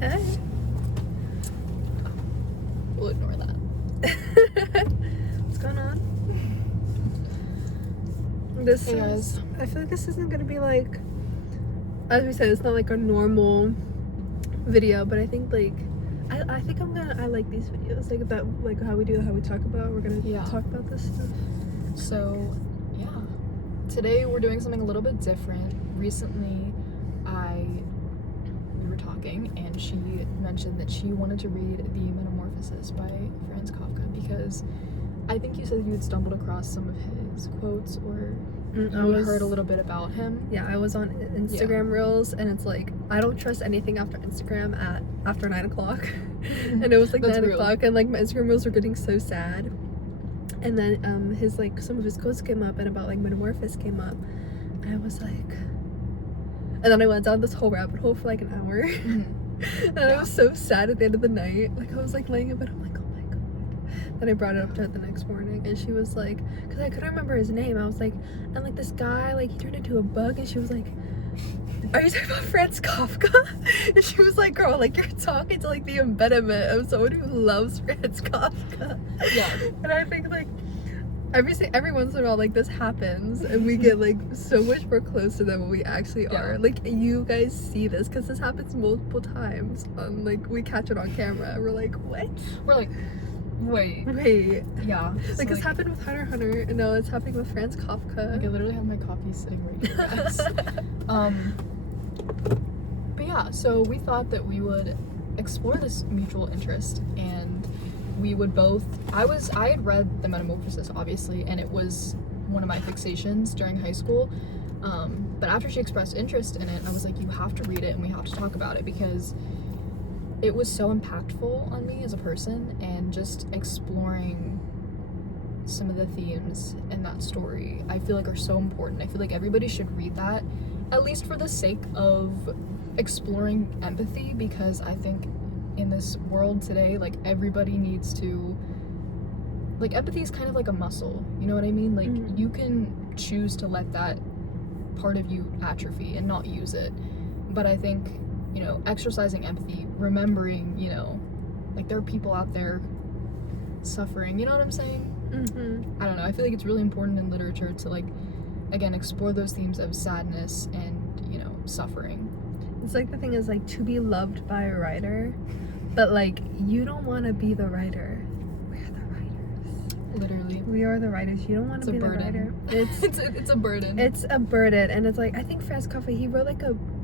Hey. We'll ignore that. What's going on? This Hey, is, guys. I feel like this isn't gonna be like, as we said, it's not like a normal video, but I think like I think I like these videos, like that, like how we talk about, we're gonna talk about this stuff. So yeah, today we're doing something a little bit different. Recently we were talking and she mentioned that she wanted to read The Metamorphosis by Franz Kafka because I think you said you had stumbled across some of his quotes or you heard a little bit about him. Yeah, I was on Instagram Reels, and it's like I don't trust anything after Instagram after 9 o'clock. And it was like 9 o'clock, and like my Instagram Reels were getting so sad. And then his like some of his quotes came up, and about like metamorphosis came up. And I was like, and then I went down this whole rabbit hole for like an hour. And I was so sad at the end of the night. Like I was like laying in bed, I'm like, oh my god. Then I brought it up to her the next morning, and she was like, because I couldn't remember his name. I was like, and like this guy, like he turned into a bug, and she was like, are you talking about Franz Kafka? And she was like, girl, like you're talking to like the embodiment of someone who loves Franz Kafka. Yeah. And I think like every once in a while like this happens, and we get like so much more closer than what we actually are. Like you guys see this because this happens multiple times on like we catch it on camera. We're like, what? We're like, wait. Yeah. Like this happened with Hunter x Hunter, and now it's happening with Franz Kafka. Like I literally have my copy sitting right here, guys. But yeah, so we thought that we would explore this mutual interest, and we would both. I had read The Metamorphosis, obviously, and it was one of my fixations during high school. But after she expressed interest in it, I was like, you have to read it, and we have to talk about it because it was so impactful on me as a person, and just exploring some of the themes in that story I feel like are so important. I feel like everybody should read that, at least for the sake of exploring empathy, because I think in this world today, like everybody needs to, like empathy is kind of like a muscle, you know what I mean? Like you can choose to let that part of you atrophy and not use it, but I think, you know, exercising empathy, remembering, you know, like there are people out there suffering, you know what I'm saying? I don't know, I feel like it's really important in literature to like, again, explore those themes of sadness and, you know, suffering. It's like the thing is like to be loved by a writer, but like you don't want to be the writer. We're the writers. Literally. We are the writers. You don't want to be the writer. It's a burden. It's a burden, and it's like I think Franz Kafka, he wrote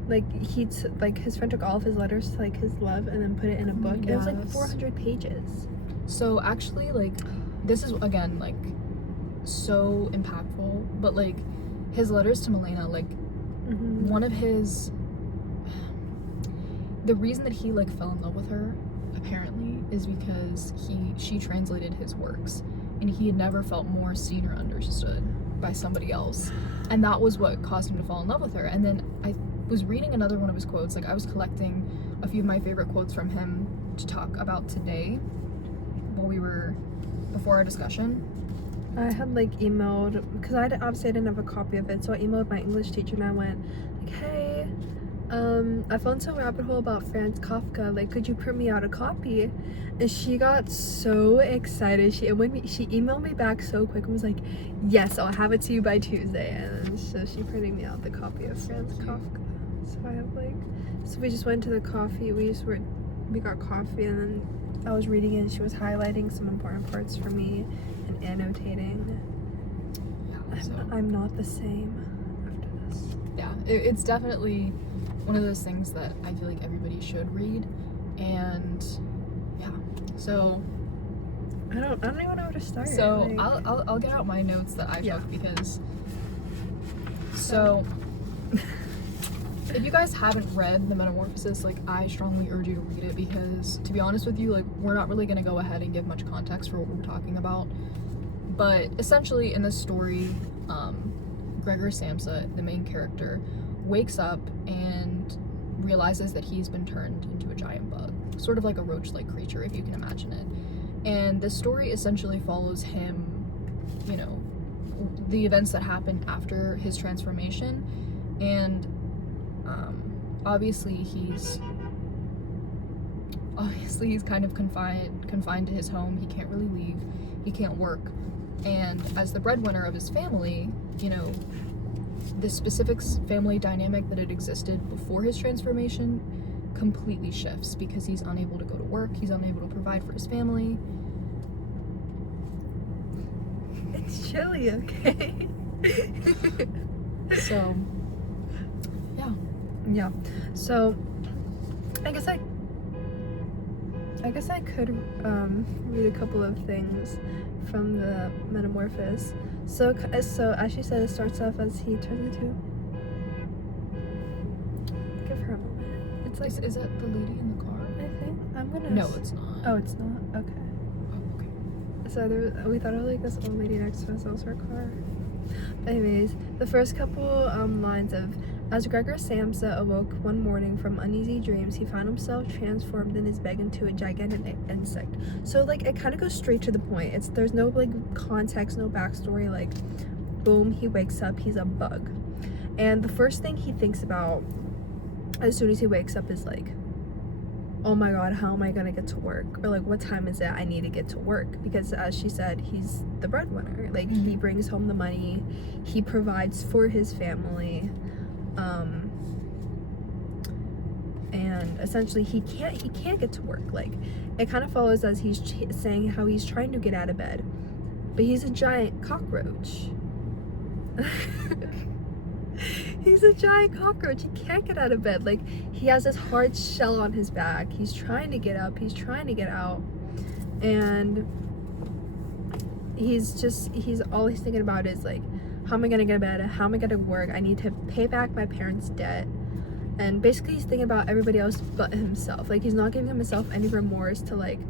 like his friend took all of his letters to like his love and then put it in a book. It was like 400 pages. So actually, like, this is again like so impactful, but like his letters to Milena, like one of his, the reason that he like fell in love with her apparently is because she translated his works, and he had never felt more seen or understood by somebody else, and that was what caused him to fall in love with her. And then I was reading another one of his quotes, like I was collecting a few of my favorite quotes from him to talk about today before our discussion. I had like emailed, because obviously I didn't have a copy of it, so I emailed my English teacher and I went like, hey, I fell into a rabbit hole about Franz Kafka, like could you print me out a copy? And she got so excited. She emailed me back so quick and was like, yes, I'll have it to you by Tuesday. And so she printed me out the copy of Franz Kafka. So I have like, so we just went to the coffee, we got coffee, and then I was reading it and she was highlighting some important parts for me and annotating. I'm not the same after this. Yeah, it's definitely one of those things that I feel like everybody should read, and yeah. So I don't even know where to start. So like, I'll get out my notes that I took because. So if you guys haven't read The Metamorphosis, like I strongly urge you to read it, because to be honest with you, like we're not really gonna go ahead and give much context for what we're talking about. But essentially in this story, Gregor Samsa, the main character, wakes up and realizes that he's been turned into a giant bug, sort of like a roach-like creature, if you can imagine it. And the story essentially follows him, the events that happened after his transformation, and Obviously he's kind of confined to his home. He can't really leave. He can't work. And as the breadwinner of his family, you know, the specific family dynamic that had existed before his transformation completely shifts because he's unable to go to work. He's unable to provide for his family. It's chilly, okay? So, yeah. So, I guess I could read a couple of things from the metamorphosis. So as she said, it starts off as he turns into. Give her a moment. It's like, is that the lady in the car? I think I'm gonna. No, it's not. Oh, it's not. Okay. Oh, okay. So we thought it was like this old lady next to us. That was her car. But anyways, the first couple lines of. As Gregor Samsa awoke one morning from uneasy dreams, he found himself transformed in his bed into a gigantic insect. So like it kind of goes straight to the point. There's no like context, no backstory. Like, boom, he wakes up, he's a bug, and the first thing he thinks about as soon as he wakes up is like, oh my god, how am I gonna get to work? Or like, what time is it? I need to get to work. Because as she said, he's the breadwinner. Like, he brings home the money, he provides for his family. And essentially he can't get to work. Like, it kind of follows as he's saying how he's trying to get out of bed, but he's a giant cockroach. He's a giant cockroach. He can't get out of bed. Like, he has this hard shell on his back. He's trying to get up, he's trying to get out, and he's all he's thinking about is like, how am I gonna get out of bed? How am I gonna work? I need to pay back my parents' debt. And basically he's thinking about everybody else but himself. Like, he's not giving himself any remorse to like,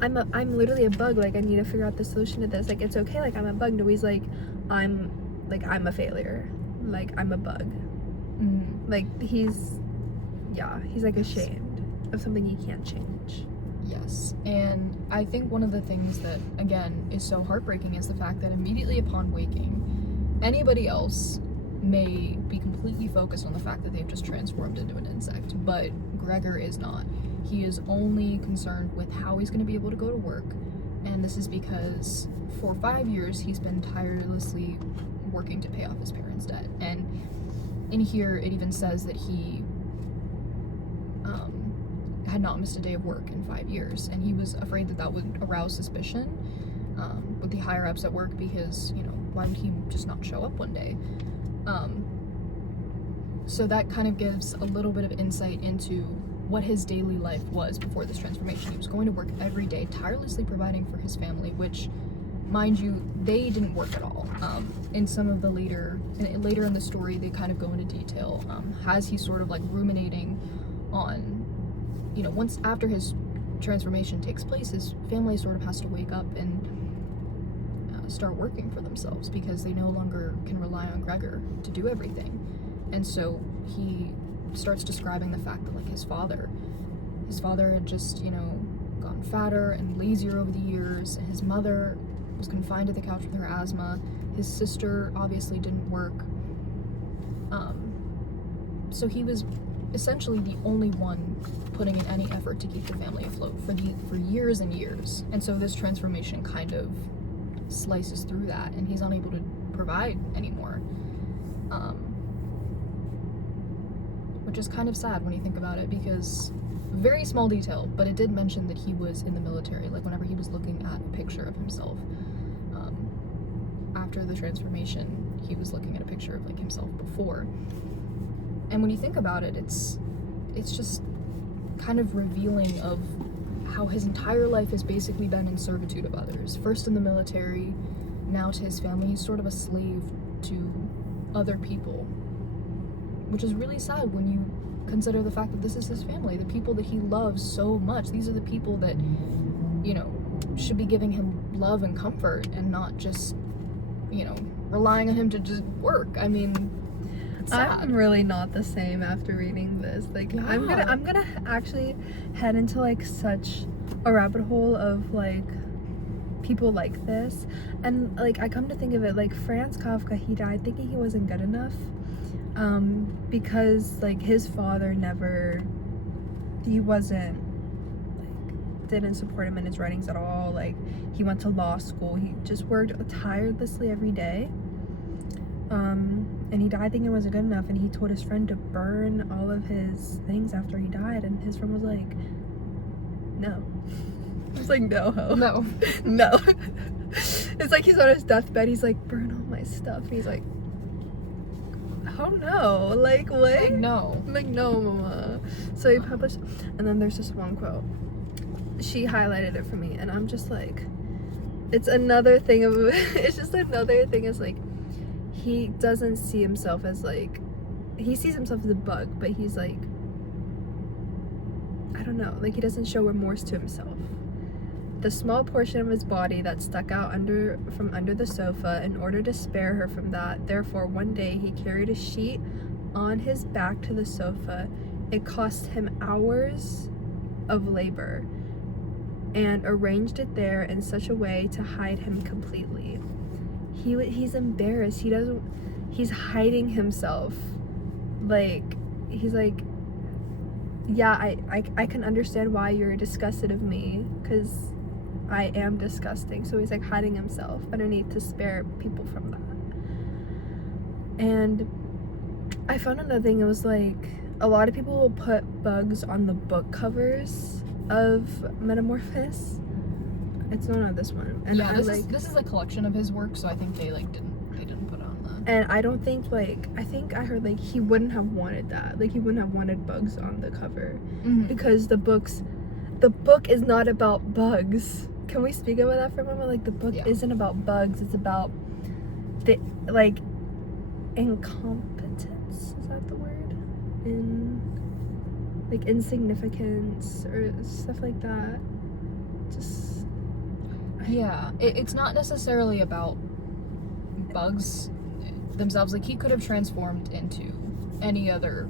I'm literally a bug. Like, I need to figure out the solution to this. Like, it's okay. Like, I'm a bug. No, he's like, I'm a failure. Like, I'm a bug. Like, he's like ashamed of something he can't change. Yes, and I think one of the things that, again, is so heartbreaking is the fact that immediately upon waking, anybody else may be completely focused on the fact that they've just transformed into an insect, but Gregor is not. He is only concerned with how he's going to be able to go to work, and this is because for 5 years he's been tirelessly working to pay off his parents' debt. And in here it even says that he had not missed a day of work in 5 years, and he was afraid that would arouse suspicion with the higher ups at work, because, you know, why would he just not show up one day? So that kind of gives a little bit of insight into what his daily life was before this transformation. He was going to work every day, tirelessly providing for his family, which, mind you, they didn't work at all. In some of the later in the story, they kind of go into detail as he's sort of like ruminating on, you know, once after his transformation takes place, his family sort of has to wake up and start working for themselves, because they no longer can rely on Gregor to do everything. And so he starts describing the fact that, like, his father had just, you know, gotten fatter and lazier over the years, and his mother was confined to the couch with her asthma. His sister obviously didn't work. So he was essentially the only one putting in any effort to keep the family afloat for years and years. And so this transformation kind of slices through that, and he's unable to provide anymore, which is kind of sad when you think about it, because very small detail, but it did mention that he was in the military. Like, whenever he was looking at a picture of himself after the transformation, he was looking at a picture of like himself before. And when you think about it, it's just kind of revealing of how his entire life has basically been in servitude of others. First in the military, now to his family. He's sort of a slave to other people, which is really sad when you consider the fact that this is his family, the people that he loves so much. These are the people that, you know, should be giving him love and comfort, and not just, you know, relying on him to just work. I mean, it's sad. I'm really not the same after reading this. Like, yeah. I'm gonna actually head into like such a rabbit hole of like people like this, and like, I come to think of it, like, Franz Kafka, he died thinking he wasn't good enough. Because like his father didn't support him in his writings at all. Like, he went to law school, he just worked tirelessly every day, and he died thinking it wasn't good enough, and he told his friend to burn all of his things after he died, and his friend was like, no. I was like, no, ho. No. No. It's like he's on his deathbed, he's like, burn all my stuff, and he's like, oh no, like what? Like, no. I'm like, no, mama. So he published, and then there's this one quote. She highlighted it for me, and I'm just like, it's another thing of, it's just another thing is like, he doesn't see himself as like, he sees himself as a bug, but he's like, I don't know, like he doesn't show remorse to himself. The small portion of his body that stuck out from under the sofa, in order to spare her from that, therefore one day he carried a sheet on his back to the sofa. It cost him hours of labor, and arranged it there in such a way to hide him completely. He's embarrassed. He's hiding himself. Like, he's like, yeah, I can understand why you're disgusted of me, because I am disgusting. So he's like hiding himself underneath to spare people from that. And I found another thing. It was like, a lot of people will put bugs on the book covers of Metamorphosis. It's not on this one. And yeah, this is a collection of his work, so I think they didn't put it on that. And I don't think I think I heard like he wouldn't have wanted that. Like, he wouldn't have wanted bugs on the cover, because the book is not about bugs. Can we speak about that for a moment? Like, the book isn't about bugs. It's about the like incompetence. Is that the word? Like insignificance or stuff like that. Just it's not necessarily about bugs themselves. Like, he could have transformed into any other,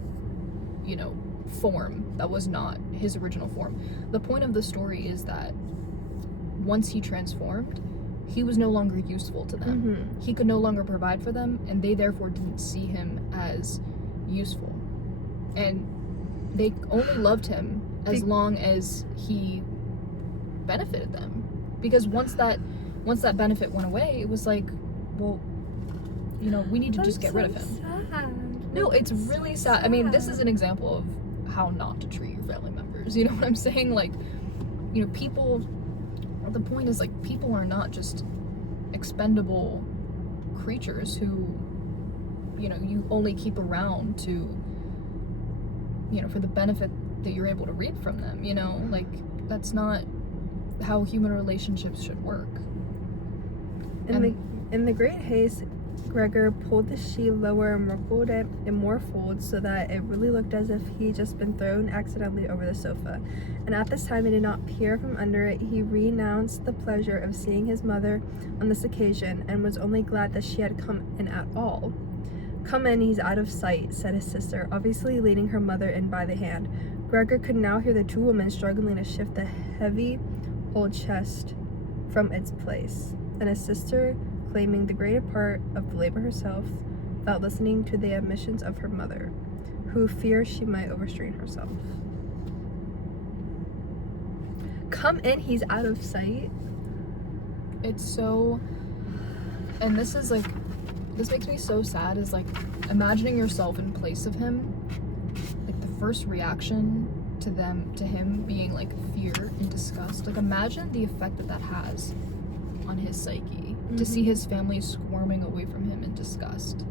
form that was not his original form. The point of the story is that once he transformed, he was no longer useful to them. He could no longer provide for them, and they therefore didn't see him as useful. And they only loved him as long as he benefited them. Because once that benefit went away, it was like, well, we need to just get rid of him. Sad. No, it's really sad. I mean, this is an example of how not to treat your family members. You know what I'm saying? Like, people, the point is, like, people are not just expendable creatures who, you only keep around to, for the benefit that you're able to reap from them, like, that's not how human relationships should work. In the great haste, Gregor pulled the sheet lower and ruffled it in more folds so that it really looked as if he'd just been thrown accidentally over the sofa. And at this time he did not peer from under it. He renounced the pleasure of seeing his mother on this occasion, and was only glad that she had come in at all. "Come in, he's out of sight," said his sister, obviously leading her mother in by the hand. Gregor could now hear the two women struggling to shift the heavy old chest from its place, and his sister, claiming the greater part of the labor herself, without listening to the admissions of her mother, who feared she might overstrain herself. Come in, he's out of sight. It's so, and this makes me so sad, is like imagining yourself in place of him. Like, the first reaction to him being like fear and disgust. Like, imagine the effect that has on his psyche, to see his family squirming away from him in disgust.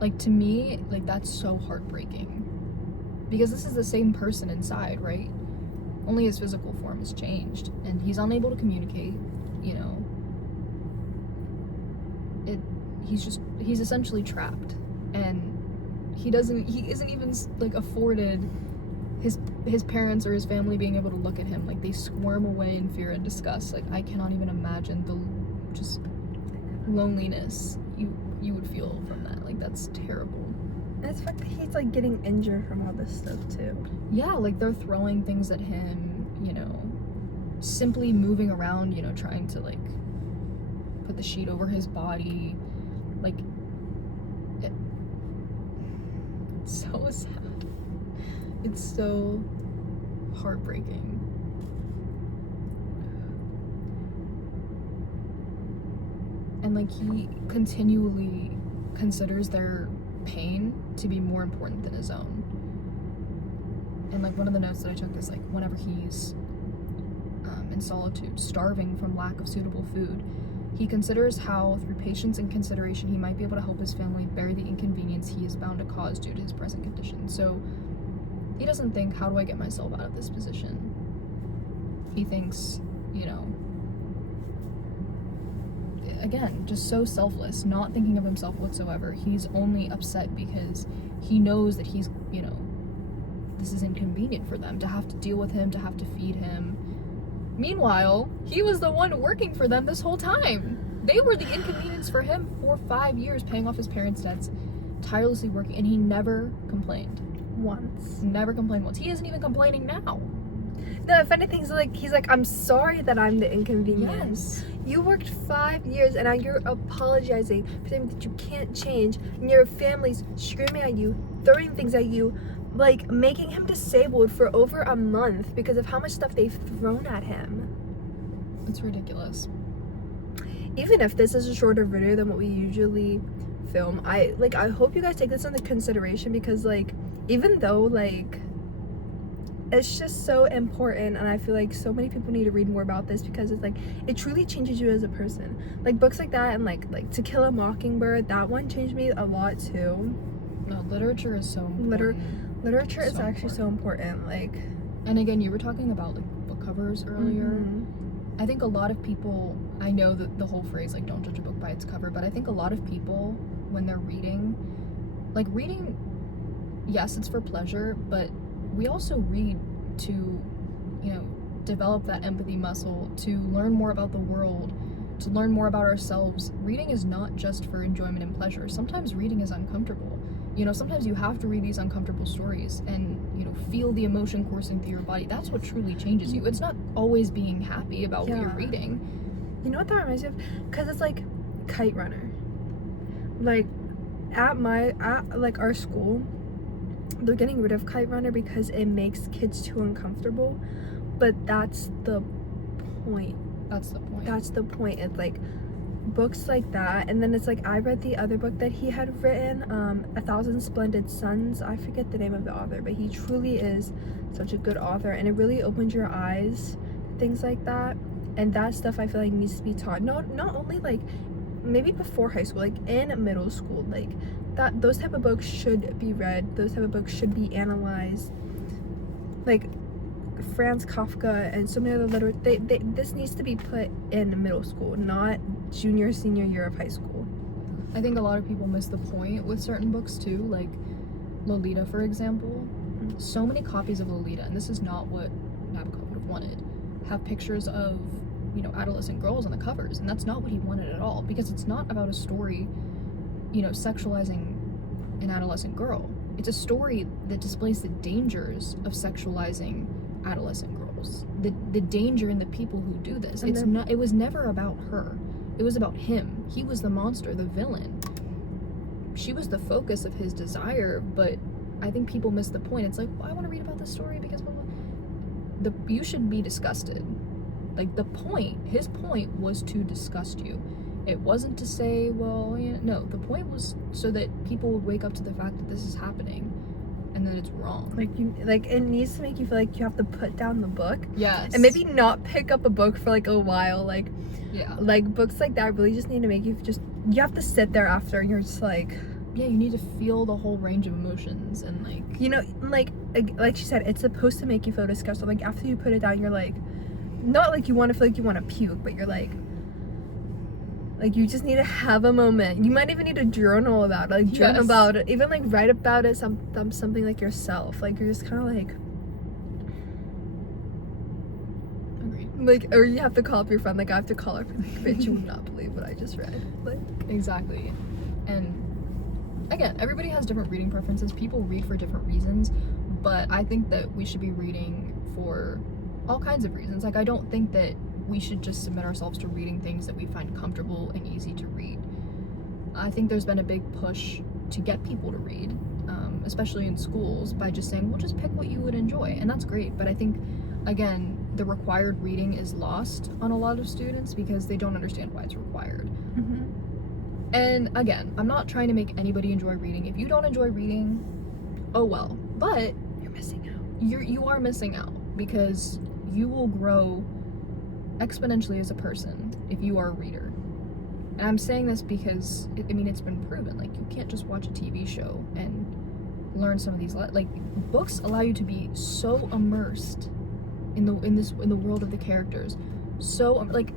Like, to me, like, that's so heartbreaking, because this is the same person inside, right? Only his physical form has changed, and he's unable to communicate. He's essentially trapped, and he isn't even like afforded his parents or his family being able to look at him. Like, they squirm away in fear and disgust. Like, I cannot even imagine the just loneliness you would feel from that. Like, that's terrible. And it's the fact that he's like getting injured from all this stuff too. Yeah, like, they're throwing things at him, simply moving around, trying to like put the sheet over his body. Like, It's so sad. It's so heartbreaking. And like he continually considers their pain to be more important than his own. And like one of the notes that I took is like whenever he's in solitude, starving from lack of suitable food, he considers how through patience and consideration he might be able to help his family bear the inconvenience he is bound to cause due to his present condition. So he doesn't think, how do I get myself out of this position? He thinks, you know, again, just so selfless, not thinking of himself whatsoever. He's only upset because he knows that he's, you know, this is inconvenient for them to have to deal with him, to have to feed him. Meanwhile, he was the one working for them this whole time. They were the inconvenience for him for 5 years, paying off his parents' debts, tirelessly working, and he never complained. Once. Never complained once. He isn't even complaining now. No, if anything, he's like, I'm sorry that I'm the inconvenience. Yes. You worked 5 years and now you're apologizing for saying that you can't change, and your family's screaming at you, throwing things at you, like making him disabled for over a month because of how much stuff they've thrown at him. It's ridiculous. Even if this is a shorter video than what we usually film, I hope you guys take this into consideration, because like, even though like it's just so important, and I feel like so many people need to read more about this, because it's like it truly changes you as a person. Like books like that, and like To Kill a Mockingbird, that one changed me a lot too. No, literature is so important. Literature is actually so important. Like, and again, you were talking about like book covers earlier. Mm-hmm. I think a lot of people, I know that the whole phrase like don't judge a book by its cover, but I think a lot of people when they're reading, yes, it's for pleasure, but we also read to, you know, develop that empathy muscle, to learn more about the world, to learn more about ourselves. Reading is not just for enjoyment and pleasure. Sometimes reading is uncomfortable. You know, sometimes you have to read these uncomfortable stories and, you know, feel the emotion coursing through your body. That's what truly changes you. It's not always being happy about what you're reading. You know what that reminds me of? Because it's like Kite Runner. Like, at our school, they're getting rid of Kite Runner because it makes kids too uncomfortable. But that's the point. That's the point. That's the point. It's like books like that, and then it's like I read the other book that he had written, 1,000 Splendid Suns. I forget the name of the author, but he truly is such a good author, and it really opens your eyes to things like that. And that stuff I feel like needs to be taught, not only like maybe before high school, like in middle school, like that. Those type of books should be read, those type of books should be analyzed, like Franz Kafka and so many other this needs to be put in middle school, not junior, senior year of high school. I think a lot of people miss the point with certain books too, like Lolita, for example. Mm-hmm. So many copies of Lolita, and this is not what Nabokov would have wanted, have pictures of, you know, adolescent girls on the covers, and that's not what he wanted at all, because it's not about a story, you know, sexualizing an adolescent girl. It's a story that displays the dangers of sexualizing adolescent girls, the danger in the people who do this. It was never about her. It was about him. He was the monster, the villain. She was the focus of his desire, but I think people miss the point. It's like, well, I want to read about this story because you should be disgusted. Like his point was to disgust you. It wasn't to say, well, yeah, no, the point was so that people would wake up to the fact that this is happening and that it's wrong. Like it needs to make you feel like you have to put down the book. Yes. And maybe not pick up a book for like a while. Like, yeah. Like books like that really just need to make you you have to sit there after, and you're just like, yeah, you need to feel the whole range of emotions, and like, you know, like she said, it's supposed to make you feel disgusted. Like after you put it down, you're like, not like you want to feel like you want to puke, but you're like you just need to have a moment. You might even need to journal about it, like journal about it, even like write about it, something like yourself. Like you're just kind of like, agreed. Like, or you have to call up your friend. Like I have to call her, like, bitch, you would not believe what I just read. Like, exactly. And again, everybody has different reading preferences. People read for different reasons, but I think that we should be reading for all kinds of reasons. Like I don't think that we should just submit ourselves to reading things that we find comfortable and easy to read. I think there's been a big push to get people to read, especially in schools, by just saying, well, just pick what you would enjoy, and that's great. But I think, again, the required reading is lost on a lot of students because they don't understand why it's required. And again, I'm not trying to make anybody enjoy reading. If you don't enjoy reading, oh well. But you're missing out. You are missing out, because you will grow exponentially as a person if you are a reader. And I'm saying this because it's been proven. Like, you can't just watch a TV show and learn some of these like books allow you to be so immersed in the world of the characters. So like,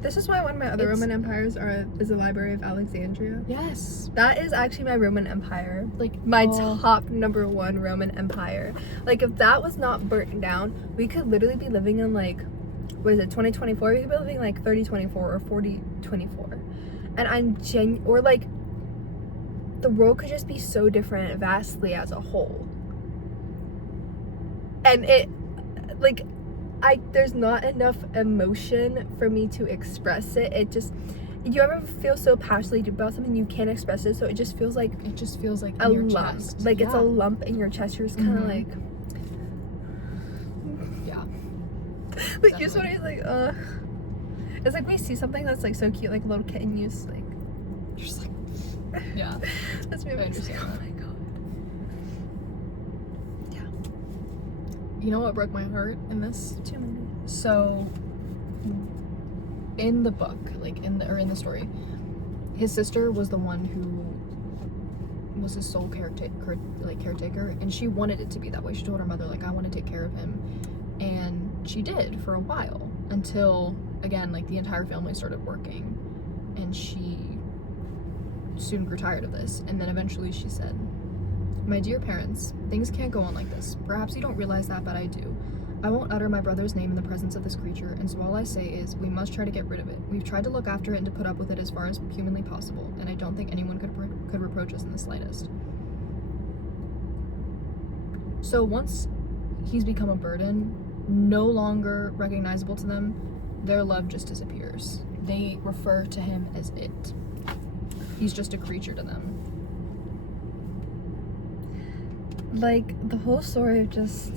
this is why one of my other Roman empires is the Library of Alexandria. Yes, that is actually my Roman Empire. Like, my top number one Roman Empire. Like, if that was not burnt down, we could literally be living in, like, what is it, 2024? We could be living like 3024 or 4024. And or like, the world could just be so different vastly as a whole. And it, like, there's not enough emotion for me to express it. You ever feel so passionately about something you can't express it, so it just feels like a lump. chest. Like, it's a lump in your chest. You're just kind of like, yeah. Like, you sort of like, it's like when you see something that's like so cute, like a little kitten, you're just like, yeah. That's me. I understand like, that. oh my god. Yeah. You know what broke my heart in this? Too many. So, in the book, like in the story, his sister was the one who was his sole caretaker, and she wanted it to be that way. She told her mother, like, I want to take care of him, and she did for a while, until, again, like, the entire family started working, and she soon grew tired of this. And then eventually she said, my dear parents, things can't go on like this. Perhaps you don't realize that, but I do. I won't utter my brother's name in the presence of this creature, and so all I say is, we must try to get rid of it. We've tried to look after it and to put up with it as far as humanly possible, and I don't think anyone could reproach us in the slightest. So once he's become a burden, no longer recognizable to them, their love just disappears. They refer to him as it. He's just a creature to them. Like, the whole story of just,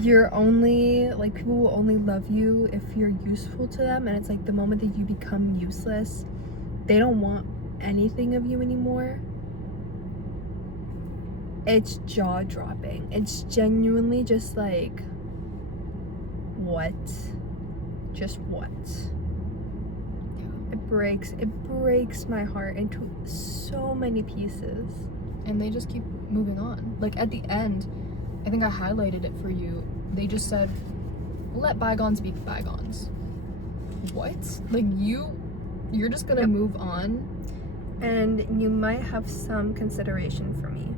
you're only, like, people will only love you if you're useful to them, and it's like the moment that you become useless, they don't want anything of you anymore. It's jaw-dropping. It's genuinely just like, what? Just what? It breaks my heart into so many pieces. And they just keep moving on. Like, at the end, I think I highlighted it for you. They just said, let bygones be bygones. What? Like, you're just gonna move on? And you might have some consideration for me.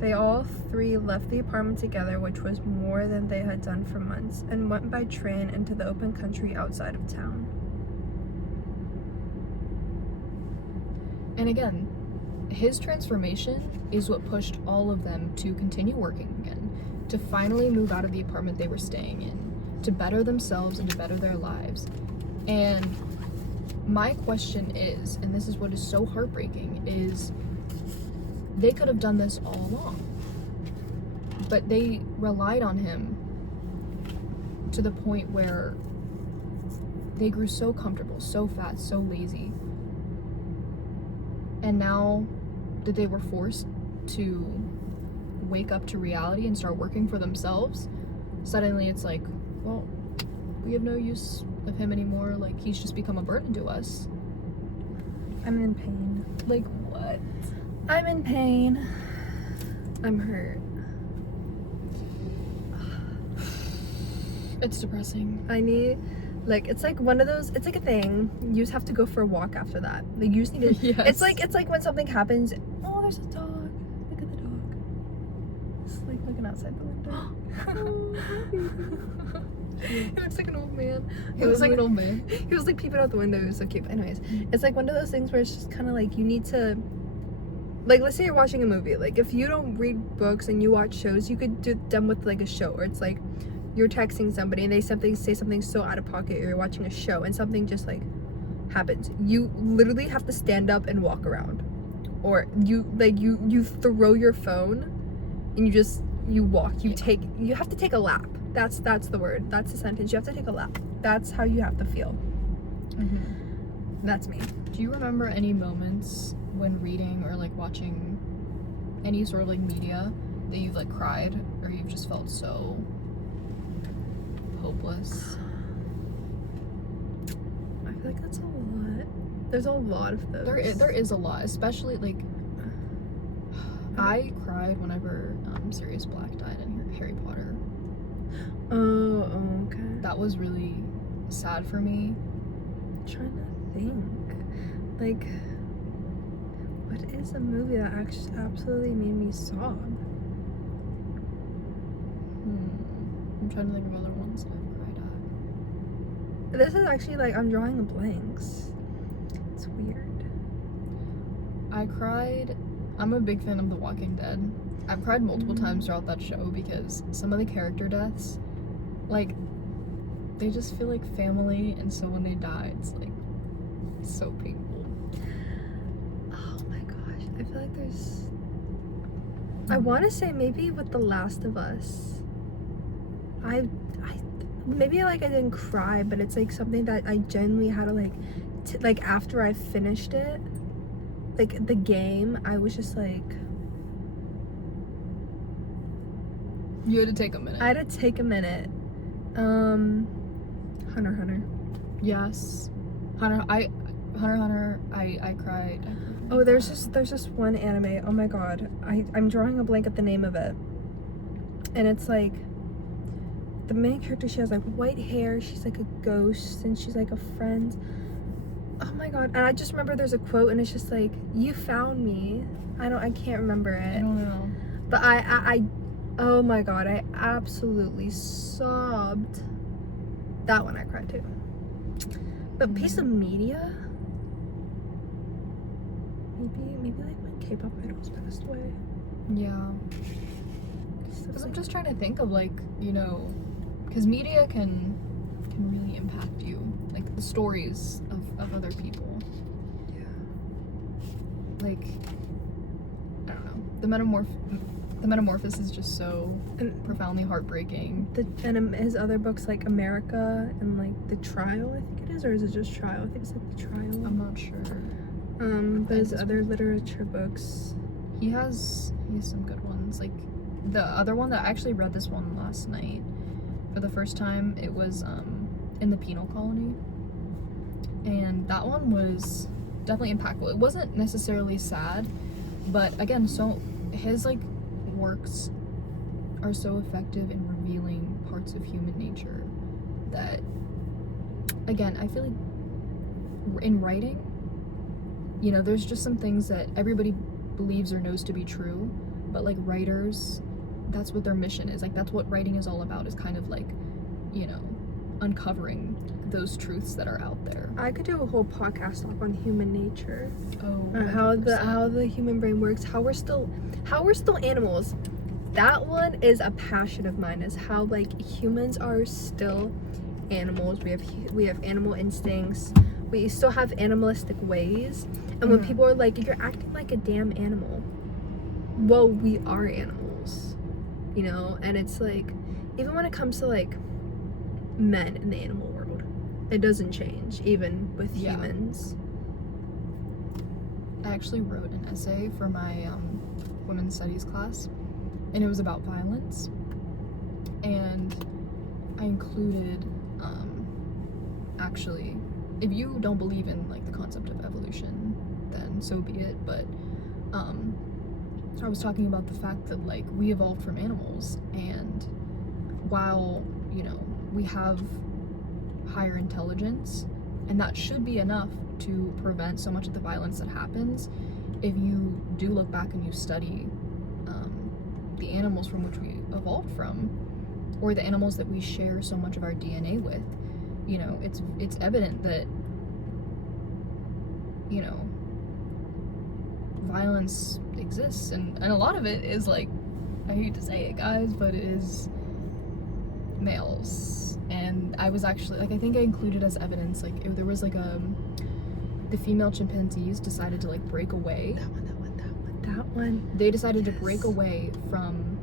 They all three left the apartment together, which was more than they had done for months, and went by train into the open country outside of town. And again, his transformation is what pushed all of them to continue working again, to finally move out of the apartment they were staying in, to better themselves and to better their lives. And my question is, and this is what is so heartbreaking, is they could have done this all along, but they relied on him to the point where they grew so comfortable, so fat, so lazy. And now that they were forced to wake up to reality and start working for themselves, suddenly it's like, well, we have no use of him anymore. Like, he's just become a burden to us. I'm in pain. Like, what? I'm in pain. I'm hurt. It's depressing. I need, like, it's like one of those, it's like a thing. You just have to go for a walk after that. Like, you just need to, Yes. it's like when something happens, oh, there's a dog. Look at the dog. It's like looking outside the window. He looks like an old man. He looks like an old man. He was like peeping out the window. It was so cute. Anyways, it's like one of those things where it's just kind of like you need to, like, let's say you're watching a movie. Like, if you don't read books and you watch shows, you could do them with like a show, or it's like you're texting somebody and they say something so out of pocket, or you're watching a show and something just like happens. You literally have to stand up and walk around. or you throw your phone and you walk, you have to take a lap. That's the word, that's the sentence. You have to take a lap. That's how you have to feel. That's me. Do you remember any moments when reading or like watching any sort of like media that you've like cried, or you've just felt so hopeless? I feel like that's a lot. There's a lot of those. There is a lot, especially like I cried whenever Sirius Black died in Harry Potter. Oh, okay. That was really sad for me. I'm trying to think. Like, what is a movie that actually absolutely made me sob? I'm trying to think of other ones that I've cried at. This is actually like, I'm drawing the blanks. It's weird. I cried. I'm a big fan of The Walking Dead. I've cried multiple times throughout that show because some of the character deaths, like, they just feel like family, and so when they die, it's like so painful. Oh my gosh, I feel like there's. I want to say maybe with The Last of Us. I maybe like I didn't cry, but it's like something that I genuinely had to like after I finished it, like the game, I was just like. You had to take a minute. I had to take a minute. Hunter x Hunter. Yes. Hunter x Hunter, I cried. Oh, there's just one anime. Oh my god. I'm drawing a blank at the name of it. And it's like the main character, she has like white hair, she's like a ghost, and she's like a friend. Oh my god. And I just remember there's a quote and it's just like, "You found me." I can't remember it. I don't know. But I oh my god, I absolutely sobbed. That one I cried too. But piece of media? Maybe like when K-pop idols passed away. Yeah. Because I'm just trying to think of like, you know, because media can really impact you. Like the stories of other people. Yeah. Like, I don't know. The Metamorphosis is just so profoundly heartbreaking. And his other books like America and like The Trial, I think it is, or is it just Trial? I think it's like The Trial. I'm not sure. But his other literature books. He has some good ones. Like the other one that I actually read this one last night for the first time. It was In the Penal Colony, and that one was definitely impactful. It wasn't necessarily sad, but again, so his like works are so effective in revealing parts of human nature that, again, I feel like in writing, you know, there's just some things that everybody believes or knows to be true, but like writers, that's what their mission is. Like that's what writing is all about, is kind of like, you know, uncovering those truths that are out there. I could do a whole podcast on human nature. Oh, how the human brain works, how we're still animals. That one is a passion of mine, is how like humans are still animals. We have animal instincts. We still have animalistic ways. And when people are like, "You're acting like a damn animal," well, we are animals, you know. And it's like, even when it comes to like men in the animal world, it doesn't change, even with humans. I actually wrote an essay for my women's studies class, and it was about violence, and I included actually, if you don't believe in like the concept of evolution, then so be it, but I was talking about the fact that like we evolved from animals, and while, you know, we have higher intelligence, and that should be enough to prevent so much of the violence that happens, if you do look back and you study the animals from which we evolved from, or the animals that we share so much of our DNA with, you know, it's evident that, you know, violence exists, and a lot of it is like, I hate to say it, guys, but it is males. And I was actually like, I think I included as evidence, like there was like the female chimpanzees decided to like break away. That one. that one. They decided to break away from,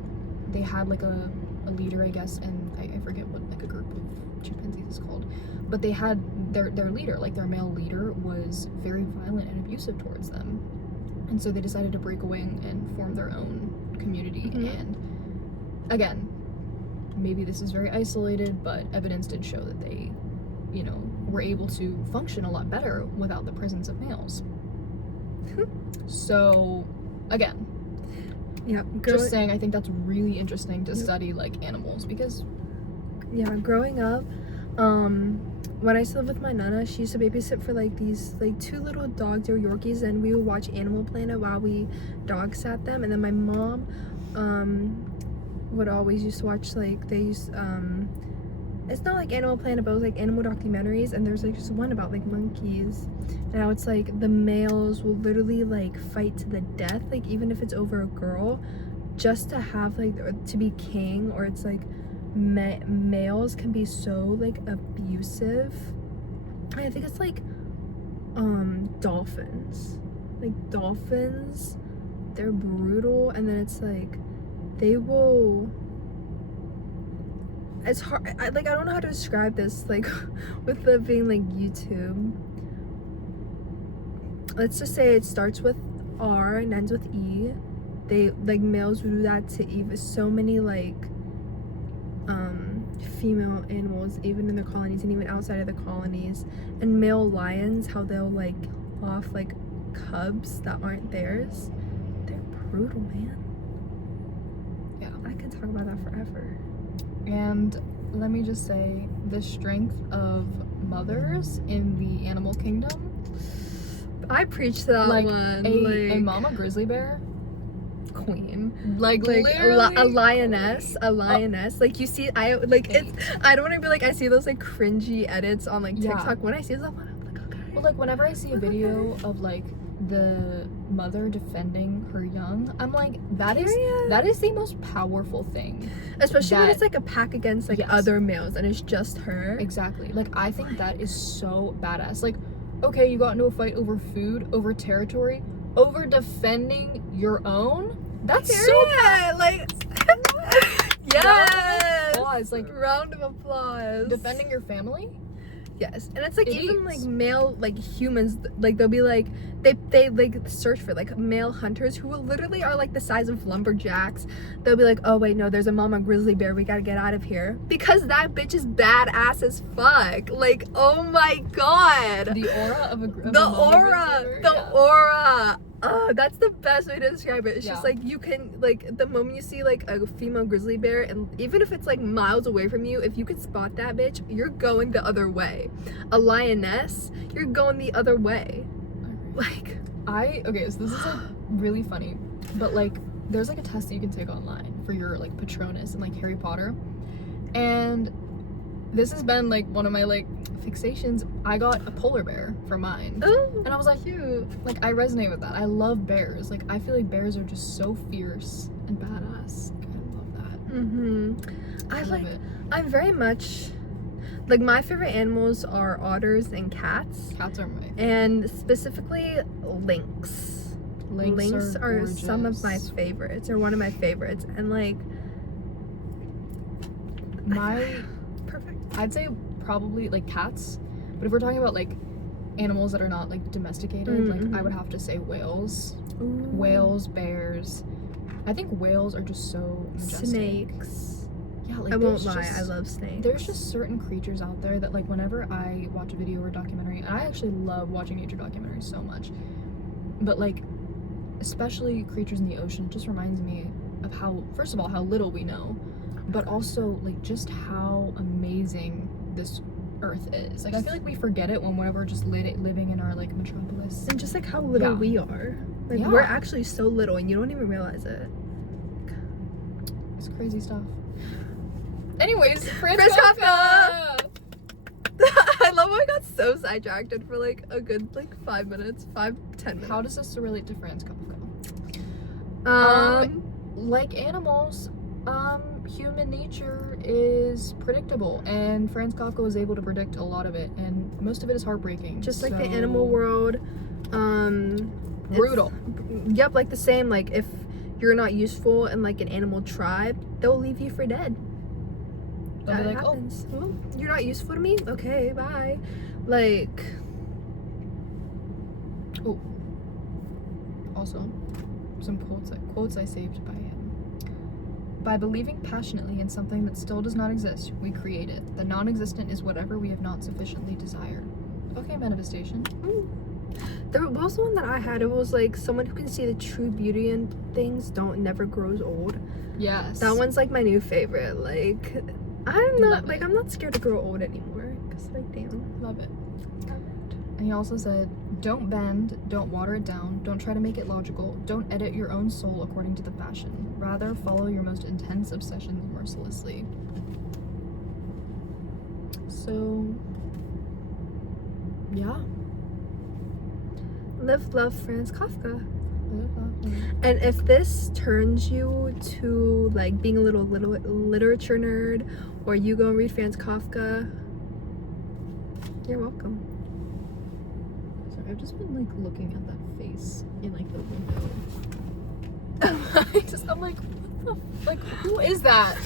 they had like a leader, I guess, and I forget what like a group of chimpanzees is called, but they had their leader, like their male leader, was very violent and abusive towards them, and so they decided to break away and form their own community. And again, maybe this is very isolated, but evidence did show that they, you know, were able to function a lot better without the presence of males. So again, just saying, I think that's really interesting to study like animals, because growing up, when I used to live with my nana, she used to babysit for like these like 2 little dogs or Yorkies, and we would watch Animal Planet while we dog sat them. And then my mom would always used to watch, like, they used it's not like Animal Planet, but it was like animal documentaries, and there's like just one about like monkeys, and how it's like the males will literally like fight to the death, like even if it's over a girl, just to have like to be king. Or it's like males can be so like abusive. I think it's like dolphins, they're brutal. And then it's like they will, it's hard, I don't know how to describe this, like with it being like YouTube. Let's just say it starts with R and ends with E. They like, males will do that to even so many like female animals, even in their colonies and even outside of the colonies. And male lions, how they'll like off like cubs that aren't theirs. They're brutal, man. Yeah, I could talk about that forever. And let me just say, the strength of mothers in the animal kingdom, I preach that like one. A mama grizzly bear queen, like a lioness, like you see, I like it's, I don't want to be like, I see those like cringy edits on like TikTok. When I see them, I'm like, okay. Well, like whenever I see a video of like the mother defending her young, I'm like, that is the most powerful thing, especially when it's like a pack against like other males and it's just her. Exactly. Like, I think that is so badass. Like, okay, you got into a fight over food, over territory, over defending your own. That's so bad. Like yes, round of applause. Defending your family. Yes, and it's like even like male like humans, like they'll be like they like search for like male hunters who will literally are like the size of lumberjacks. They'll be like, oh wait, no, there's a mama grizzly bear, we gotta get out of here, because that bitch is badass as fuck. Like, oh my god, the aura of the aura. Oh, that's the best way to describe it. It's just like, you can, like, the moment you see like a female grizzly bear, and even if it's like miles away from you, if you can spot that bitch, you're going the other way. A lioness, you're going the other way. Like, okay, so this is like really funny, but like there's like a test that you can take online for your like Patronus and like Harry Potter, and this has been like one of my like fixations. I got a polar bear for mine. Oh, and I was like, cute. Like, I resonate with that. I love bears. Like, I feel like bears are just so fierce and badass. Like, I love that. I love it. I'm very much like, my favorite animals are otters and cats. Cats are my and specifically lynx. Lynx are some of my favorites, or one of my favorites, and like perfect. I'd say probably like cats, but if we're talking about like animals that are not like domesticated, like I would have to say whales. Ooh. Whales, bears. I think whales are just so majestic. Snakes. Yeah, like, I won't lie, I love snakes. There's just certain creatures out there that like whenever I watch a video or a documentary, and I actually love watching nature documentaries so much, but like especially creatures in the ocean, it just reminds me of how, first of all, how little we know, but also like just how amazing this earth is. Like, I feel like we forget it when we're just living in our like metropolis, and just like how little we are. Like, we're actually so little and you don't even realize it. It's crazy stuff. Anyways, Franz Kafka! I love how I got so sidetracked for like a good like 10 minutes. How does this relate to Franz Kafka? Like animals, human nature is predictable, and Franz Kafka was able to predict a lot of it, and most of it is heartbreaking. Just like the animal world, brutal. Yep, like the same, like if you're not useful in like an animal tribe, they'll leave you for dead. They'll be That like, happens. Well, you're not useful to me? Okay, bye. Like, oh. Also, some quotes I saved by him. By believing passionately in something that still does not exist, we create it. The non-existent is whatever we have not sufficiently desired. Okay, manifestation. there was one that I had. It was like someone who can see the true beauty in things never grows old. Yes. That one's like my new favorite. Like, I'm not Love it. I'm not scared to grow old anymore. Cause like, damn. Love it. And he also said, don't bend, don't water it down, don't try to make it logical, don't edit your own soul according to the fashion. Rather, follow your most intense obsessions mercilessly. So, yeah. Live, love, Franz Kafka. And if this turns you to like being a little literature nerd, or you go and read Franz Kafka, you're welcome. Sorry, I've just been like looking at that face in like the window. I'm like, what the, like, who is that?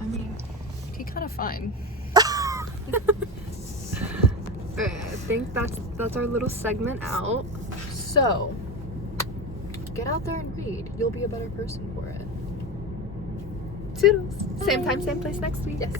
I mean, he kind of fine. Alright, I think that's our little segment out. So, get out there and read. You'll be a better person for it. Toodles. Same time, same place next week. Yes.